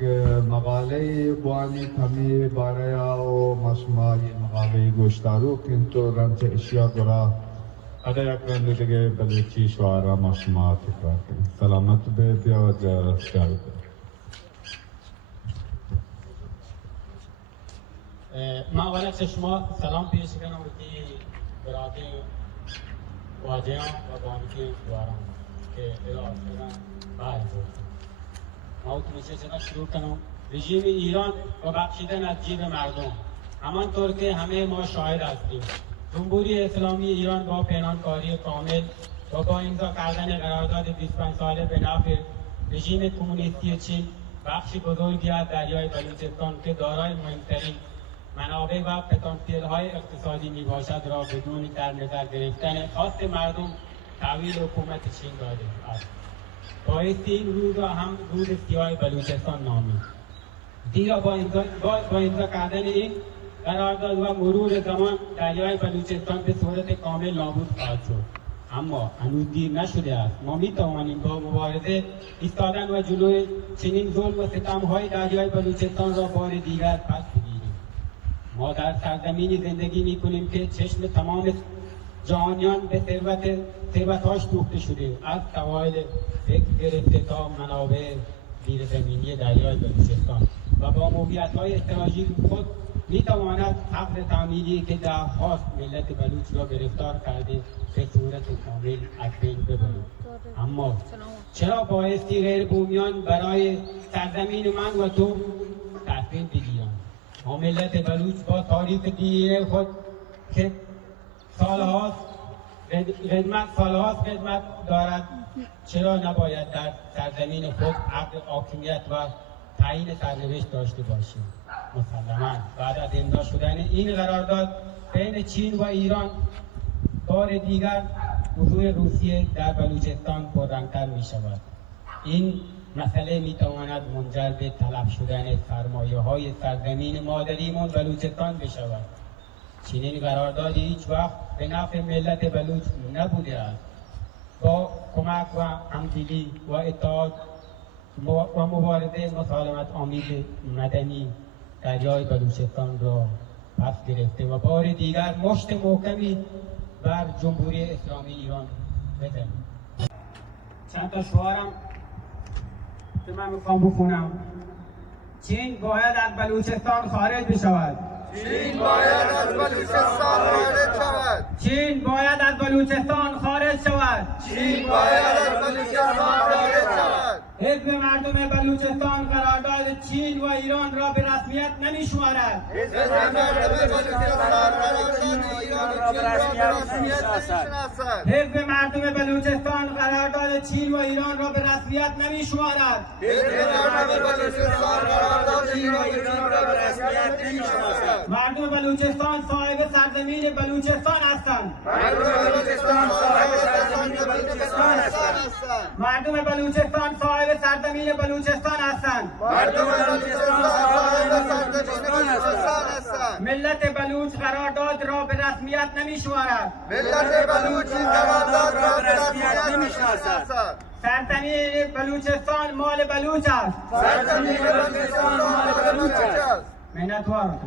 یک مقاله بوانی کمی باره و مسماری مقاله گوشتارو کنتو رمز اشیا برا ادا یک رنده دیگه بلوچی شعرا مسمار تکرار کنیم. سلامت به بیاد شعر من اولا شما سلام پیش کنم که برای واجهان و بانکی دواران که اعلام شدن باید بود. ما میشه چطور شروع کنم رژیم ایران و بخشیدن از جیب مردم. همانطور که همه ما شاهد هستیم جمهوری اسلامی ایران با پنهانکاری کامل و با امضا کردن قرارداد 25 ساله به نفع رژیم کمونیستی چین بخشی بزرگی از دریای بلوچستان که دارای مهمترین منابع و پتانسیل‌های اقتصادی میباشد را بدون در نظر گرفتن خواست مردم تحویل حکومت چین داده است. بایستی این روز را هم روز سیاه بلوچستان نامید. زیرا با امضا کردن این قرارداد و مرور زمان دریای بلوچستان به صورت کامل نابود خواهد شد. اما هنوز دیر نشده است. ما میتوانیم با مبارزه ایستادن و جلوی چنین ظلم و ستم‌های دریای بلوچستان را بار دیگر پس بگیریم. ما در سرزمینی زندگی میکنیم که چشم تمام جهانیان به ثروت‌هاش دوخته شده، از سواحل فکر گرفته تا منابع زیرزمینی دریای بلوچستان و با موقعیت‌های استراتژیک خود میتواند حق تعمیری که ده‌هاست ملت بلوچ را گرفتار کرده به صورت کامل از بین ببرد. اما چرا بایستی غیر بومیان برای سرزمین من و تو تصمیم بگیرند؟ ما ملت بلوچ با تاریخ دینی خود که سالهاست خدمت دارد، چرا نباید در سرزمین خود حق حاکمیت و تعیین سرنوشت داشته باشیم؟ مسلماً بعد از امضا شدن این قرارداد بین چین و ایران بار دیگر حضور روسیه در بلوچستان پررنگ‌تر می شود. این مسئله می تواند منجر به تلف شدن سرمایه‌های سرزمین مادریمون بلوچستان بشود. چنین قراردادی هیچ وقت به نفع ملت بلوچ نبوده است. با کمک و همدلی و اتحاد و مبارزه مسالمت آمیز مدنی دریای بلوچستان را پس گرفته و بار دیگر مشت محکمی بر جمهوری اسلامی ایران بزنیم. چند تا شعارم که من میخوام بخونم. چین باید از بلوچستان خارج بشود. چین باید از بلوچستان خارج شود. چین باید از بلوچستان خارج شود. چین باید از بلوچستان خارج شود. حزب مردم بلوچستان قرارداد چین و ایران را به رسمیت نمی‌شمارد. حزب مردم بلوچستان قرارداد ایران و چین را به رسمیت نمی‌شناسد. حزب مردم بلوچستان قرارداد چین و ایران را به رسمیت نمی‌شمارد. حزب مردم بلوچستان قرارداد ایران و چین را به رسمیت نمی‌شناسد. مردم بلوچستان صاحب سرزمین بلوچستان هستند. مردم بلوچستان صاحب سرزمین بلوچستان هستند. مردم بلوچستان صاحب سرزمین بلوچستان هستند. مردم بلوچستان صاحب سرزمین بلوچستان هستند. ملت بلوچ قرارداد را به رسمیت نمی‌شمارد. ملت بلوچ این قرارداد را به رسمیت نمی‌شناسد. سرزمین بلوچستان مال بلوچ است. سرزمین بلوچستان مال بلوچ است. منتوار